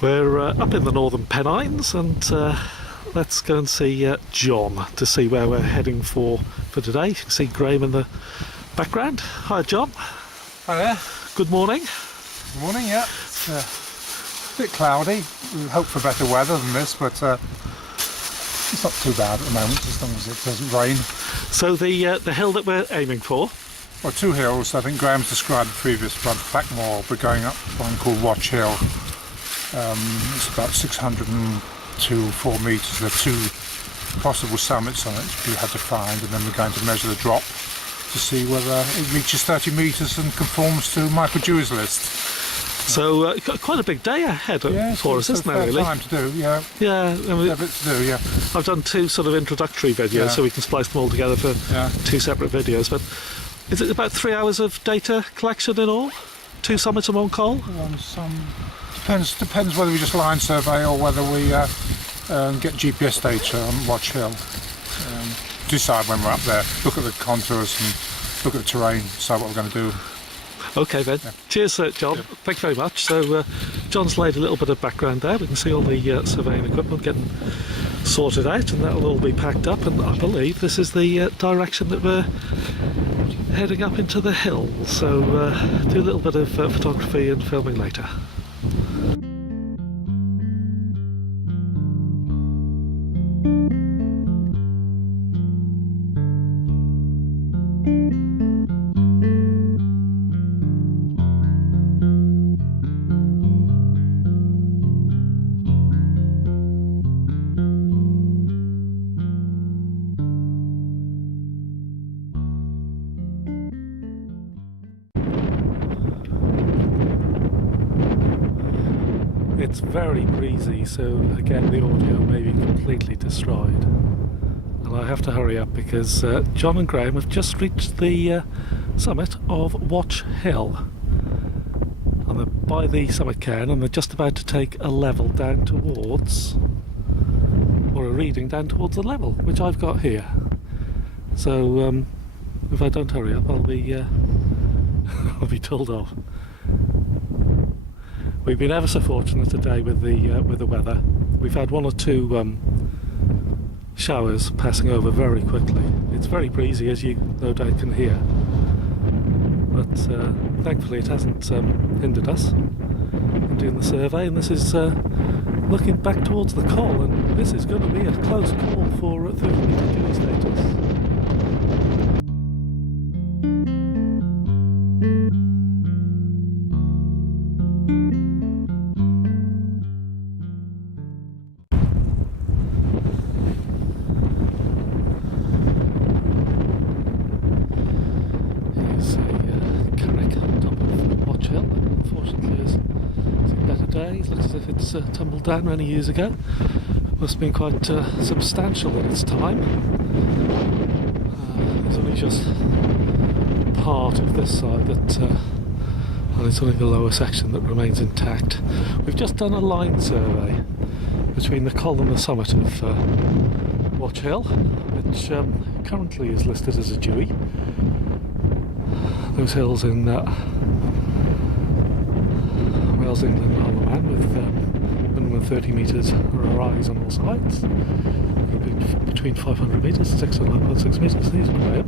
We're up in the northern Pennines, and let's go and see John to see where we're heading for today. You can see Graham in the background. Hi John. Hi there. Good morning. Good morning, yeah. It's a bit cloudy. We hope for better weather than this, but it's not too bad at the moment as long as it doesn't rain. So the hill that we're aiming for? Well, two hills. I think Graham's described the previous one, Blackmore. We're going up one called Watch Hill. It's about 604 metres. There are two possible summits on it we had to find, and then we're going to measure the drop to see whether it reaches 30 metres and conforms to Michael Dewey's list. So quite a big day ahead for us, isn't it? Really? Time to do, yeah. Yeah, I mean, a bit to do, yeah. I've done two sort of introductory videos, so we can splice them all together for two separate videos. But is it about 3 hours of data collection in all? Two summits and one col? Depends whether we just line survey or whether we get GPS data on Watch Hill. Decide when we're up there, look at the contours and look at the terrain, decide what we're going to do. Okay then. Yeah. Cheers, John. Yeah. Thank you very much. So John's laid a little bit of background there. We can see all the surveying equipment getting sorted out, and that'll all be packed up, and I believe this is the direction that we're heading up into the hill. So do a little bit of photography and filming later. It's very breezy, so again the audio may be completely destroyed, and I have to hurry up because John and Graham have just reached the summit of Watch Hill, and they're by the summit cairn, and they're just about to take a level down towards, or a reading down towards the level which I've got here. So if I don't hurry up, I'll be I'll be told off. We've been ever so fortunate today with the weather. We've had one or two showers passing over very quickly. It's very breezy, as you no doubt can hear, but thankfully it hasn't hindered us in doing the survey. And this is looking back towards the col, and this is going to be a close call for 30-metre Dewey status. It looks as if it's tumbled down many years ago. Must have been quite substantial in its time. There's only just part of this side that, and it's only the lower section that remains intact. We've just done a line survey between the col and the summit of Watch Hill, which currently is listed as a Dewey. Those hills in Wales, England and Isle of Man, with minimum 30 metres rise on all sides. Between 500 metres and 6.6 metres. These are Graham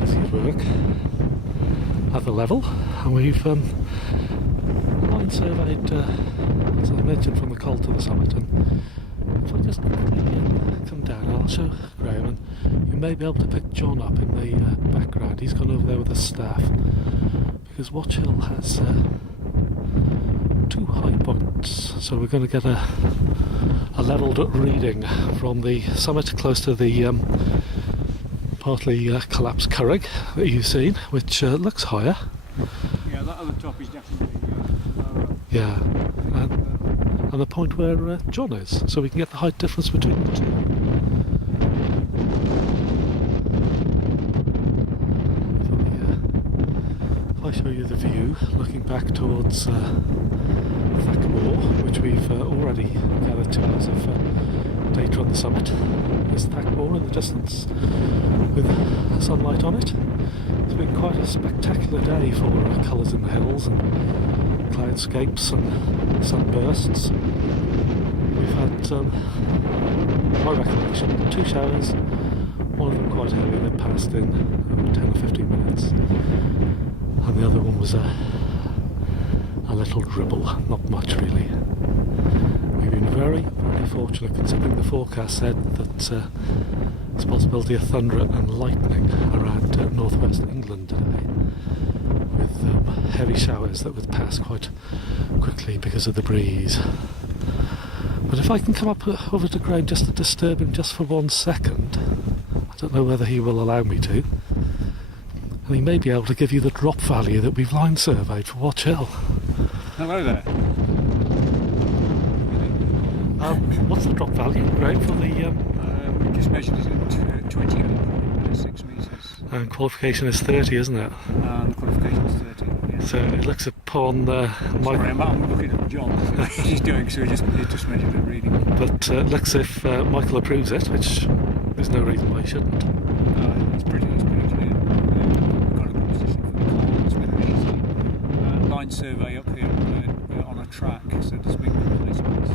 as he's work at the level, and we've line surveyed, as I mentioned, from the col to the summit. And if I just come down, I'll show Graham, and you may be able to pick John up in the background. He's gone over there with his staff, because Watch Hill has two high points, so we're going to get a levelled reading from the summit close to the partly collapsed curragh that you've seen, which looks higher. Yeah, that other top is definitely lower. Yeah, and the point where John is, so we can get the height difference between the two. If I show you the view looking back towards Blackmore, which we've already gathered 2 hours of data on the summit. There's Blackmore in the distance with sunlight on it. It's been quite a spectacular day for colours in the hills, and cloudscapes and sunbursts. We've had, my recollection, 2 showers, one of them quite heavy that passed in 10 or 15 minutes, and the other one was a little dribble, not much really. We've been very, very fortunate considering the forecast said that there's a possibility of thunder and lightning around northwest England today, with heavy showers that would pass quite quickly because of the breeze. But if I can come up over to Graham just to disturb him just for 1 second, I don't know whether he will allow me to, and he may be able to give you the drop value that we've line surveyed for Watch Hill. Hello there. What's the drop value, Graham, for the... We just measured it at 28.6 metres. And qualification is 30, isn't it? And the qualification is 30, yeah. So it looks upon Sorry, I'm looking at John. He's doing, so he just measured the reading. But it looks if Michael approves it, which there's no reason why he shouldn't. It's pretty engineered. We've got a good position for the car. It's been an easy line survey up here on a track, so there's been replacements.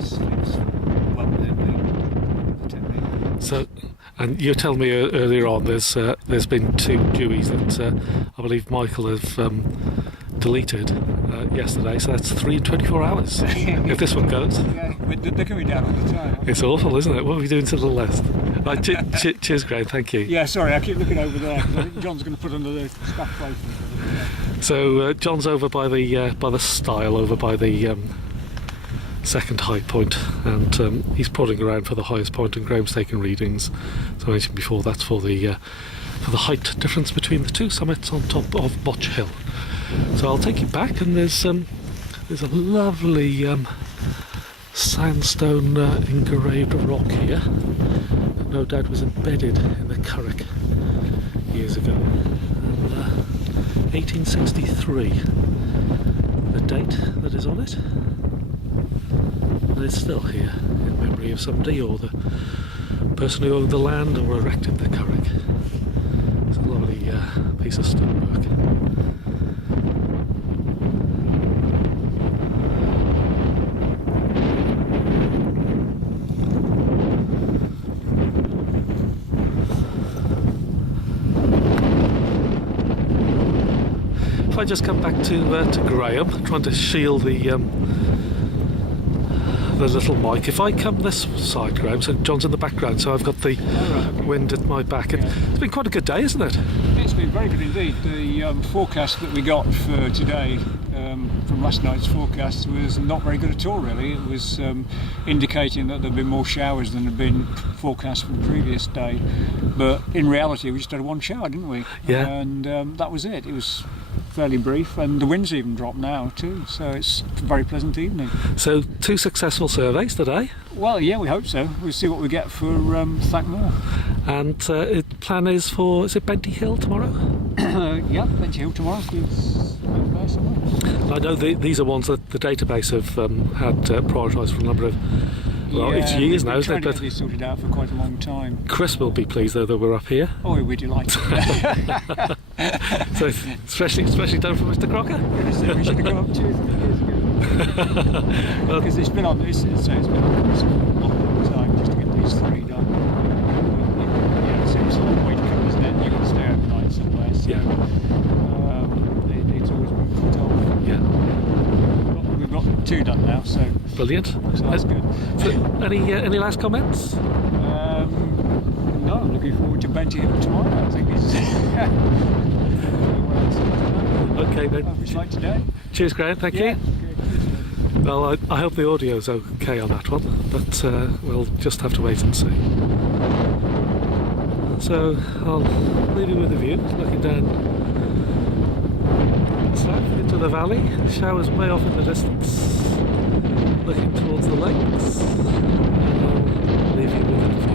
So it's well within the technique. So, and you were telling me earlier on there's been 2 Deweys that I believe Michael have deleted yesterday, so that's 3 in 24 hours if this one goes. Yeah, but they're coming down all the time. It's awful, isn't it? What are we doing to the left? Right, cheers, Graham, thank you. Yeah, sorry, I keep looking over there. I think John's going to put under the staff plate. So John's over by the stile, over by the second high point, and he's prodding around for the highest point, and Graham's taking readings. As I mentioned before, that's for the height difference between the 2 summits on top of Watch Hill. So I'll take you back, and there's a lovely sandstone engraved rock here that no doubt was embedded in the Curragh years ago. And 1863, the date that is on it, and it's still here in memory of somebody, or the person who owned the land or erected the Curragh. It's a lovely piece of stonework. If I just come back to Graham, trying to shield the little mic. If I come this side, Graham, so John's in the background, so I've got the wind at my back. Yeah. It's been quite a good day, isn't it? It's been very good indeed. The forecast that we got for today from last night's forecast was not very good at all, really. It was indicating that there'd been more showers than had been forecast for the previous day. But in reality, we just had 1 shower, didn't we? Yeah. And that was it. It was fairly brief, and the wind's even dropped now too, so it's a very pleasant evening. So 2 successful surveys today. Well, yeah, we hope so. We'll see what we get for Thackmore. And the plan is for, is it Benty Hill tomorrow? Yeah, Benty Hill tomorrow. There somewhere. I know these are ones that the database have had prioritised for a number of, well, it's years now, isn't it? But these sorted out for quite a long time. Chris will be pleased though that we're up here. Oh, we're delighted. So especially done for Mr. Crocker. We should have come up 2 or 3 years ago. Because it's been on this, it's been on this for a long time just to get these 3 done. Yeah, it's a long way to come, isn't it? You've got to stay overnight somewhere. So, Yeah. It's always been put off. Yeah. We've got 2 done now, so Brilliant. so that's good. So, any last comments? No, I'm looking forward to Benty Hill tomorrow. I think it's Okay then. average like today. Cheers, Graham. Thank you. Well, I hope the audio's okay on that one, but we'll just have to wait and see. So I'll leave you with a view, looking down south into the valley, showers way off in the distance, looking towards the lakes, and I'll leave you with that view.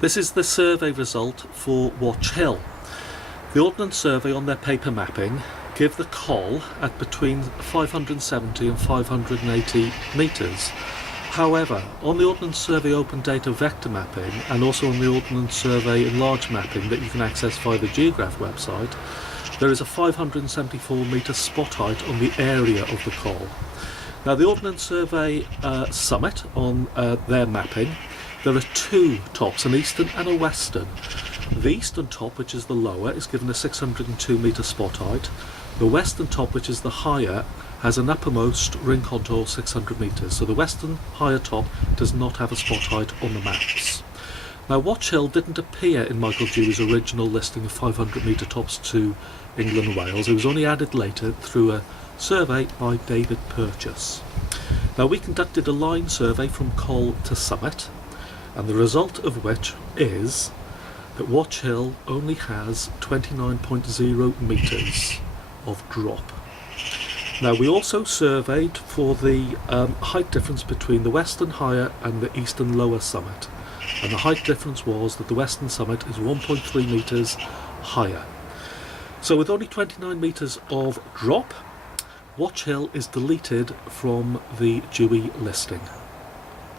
This is the survey result for Watch Hill. The Ordnance Survey on their paper mapping give the col at between 570 and 580 metres. However, on the Ordnance Survey open data vector mapping and also on the Ordnance Survey enlarged mapping that you can access via the Geograph website, there is a 574 metre spot height on the area of the col. Now the Ordnance Survey summit on their mapping, there are two tops, an eastern and a western. The eastern top, which is the lower, is given a 602 metre spot height. The western top, which is the higher, has an uppermost ring contour 600 metres. So the western higher top does not have a spot height on the maps. Now Watch Hill didn't appear in Michael Dewey's original listing of 500 metre tops to England and Wales. It was only added later through a survey by David Purchase. Now we conducted a line survey from col to summit, and the result of which is that Watch Hill only has 29.0 metres of drop. Now we also surveyed for the height difference between the western higher and the eastern lower summit, and the height difference was that the western summit is 1.3 metres higher. So with only 29 metres of drop, Watch Hill is deleted from the Dewey listing.